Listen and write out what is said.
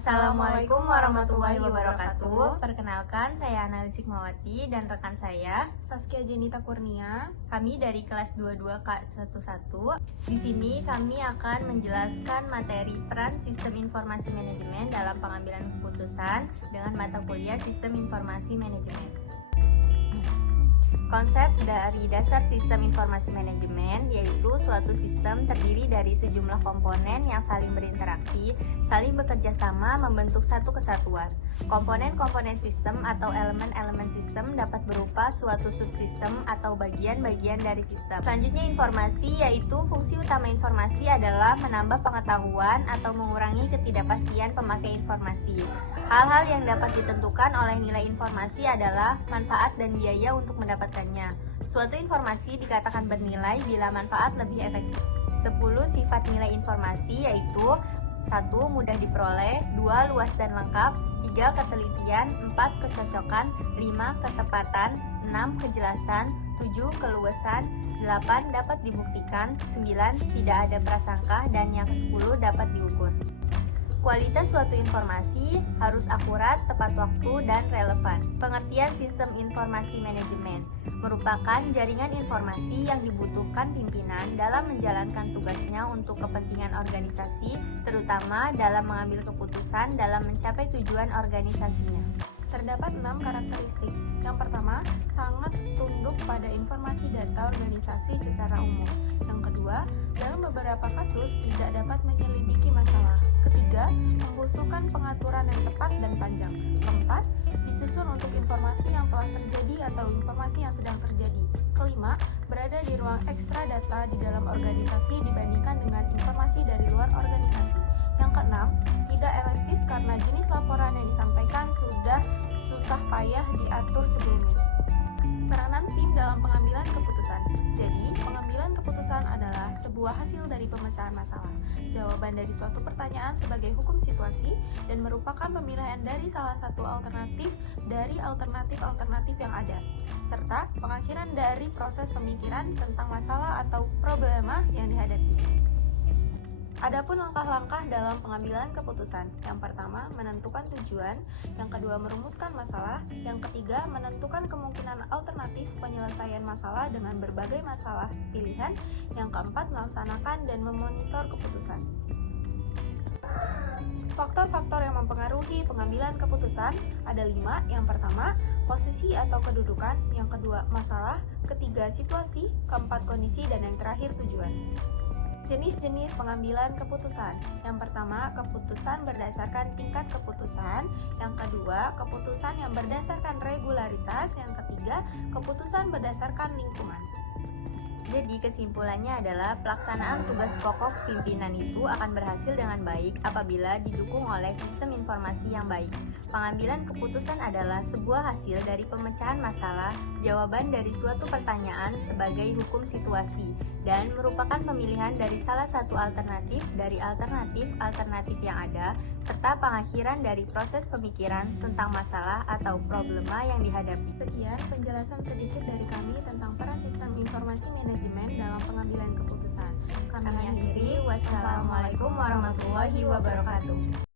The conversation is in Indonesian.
Assalamualaikum warahmatullahi wabarakatuh. Perkenalkan, saya Analisis Mawati dan rekan saya Saskia Jenita Kurnia. Kami dari kelas 22K11. Di sini kami akan menjelaskan materi peran Sistem Informasi Manajemen dalam pengambilan keputusan dengan mata kuliah Sistem Informasi Manajemen. Konsep dari dasar sistem informasi manajemen yaitu suatu sistem terdiri dari sejumlah komponen yang saling berinteraksi, saling bekerja sama membentuk satu kesatuan. Komponen-komponen sistem atau elemen-elemen sistem dapat berupa suatu subsistem atau bagian-bagian dari sistem. Selanjutnya informasi, yaitu fungsi utama informasi adalah menambah pengetahuan atau mengurangi ketidakpastian pemakai informasi. Hal-hal yang dapat ditentukan oleh nilai informasi adalah manfaat dan biaya untuk mendapatkannya. Suatu informasi dikatakan bernilai bila manfaat lebih efektif. 10 sifat nilai informasi yaitu 1. Mudah diperoleh, 2. Luas dan lengkap, 3. Ketelitian, 4. Kecocokan, 5. Ketepatan, 6. Kejelasan, 7. Keluasan, 8. Dapat dibuktikan, 9. Tidak ada prasangka, dan yang ke-10 dapat diukur. Kualitas suatu informasi harus akurat, tepat waktu, dan relevan. Pengertian sistem informasi manajemen merupakan jaringan informasi yang dibutuhkan pimpinan dalam menjalankan tugasnya untuk kepentingan organisasi, terutama dalam mengambil keputusan dalam mencapai tujuan organisasinya. Terdapat 6 karakteristik. Yang pertama, sangat tunduk pada informasi data organisasi secara umum. Yang kedua, dalam beberapa kasus tidak dapat menyelidiki masalah. Ketiga, membutuhkan pengaturan yang tepat dan panjang. Keempat, disusun untuk informasi yang telah terjadi atau informasi yang sedang terjadi. Kelima, berada di ruang ekstra data di dalam organisasi dibandingkan dengan informasi dari luar organisasi. Yang keenam, tidak elastis karena jenis laporan yang disampaikan sudah susah payah diatur sebelumnya. Peranan SIM dalam pengambilan keputusan. Jadi, pengambilan keputusan adalah sebuah hasil dari pemecahan masalah, jawaban dari suatu pertanyaan sebagai hukum situasi, dan merupakan pemilihan dari salah satu alternatif dari alternatif-alternatif yang ada, serta pengakhiran dari proses pemikiran tentang masalah atau problema yang dihadapi. Adapun langkah-langkah dalam pengambilan keputusan. Yang pertama, menentukan tujuan. Yang kedua, merumuskan masalah. Yang ketiga, menentukan kemungkinan alternatif penyelesaian masalah dengan berbagai masalah pilihan. Yang keempat, melaksanakan dan memonitor keputusan. Faktor-faktor yang mempengaruhi pengambilan keputusan ada 5. Yang pertama, posisi atau kedudukan. Yang kedua, masalah. Ketiga, situasi. Keempat, kondisi. Dan yang terakhir, tujuan. Jenis-jenis pengambilan keputusan. Yang pertama, keputusan berdasarkan tingkat keputusan. Yang kedua, keputusan yang berdasarkan regularitas. Yang ketiga, keputusan berdasarkan lingkungan. Jadi kesimpulannya adalah pelaksanaan tugas pokok pimpinan itu akan berhasil dengan baik apabila didukung oleh sistem informasi yang baik. Pengambilan keputusan adalah sebuah hasil dari pemecahan masalah, jawaban dari suatu pertanyaan sebagai hukum situasi, dan merupakan pemilihan dari salah satu alternatif dari alternatif yang ada, serta pengakhiran dari proses pemikiran tentang masalah atau problema yang dihadapi. Sekian penjelasan sedikit dari kami tentang peran sistem informasi manajemen dalam pengambilan keputusan. Kami akhiri, wassalamualaikum warahmatullahi wabarakatuh.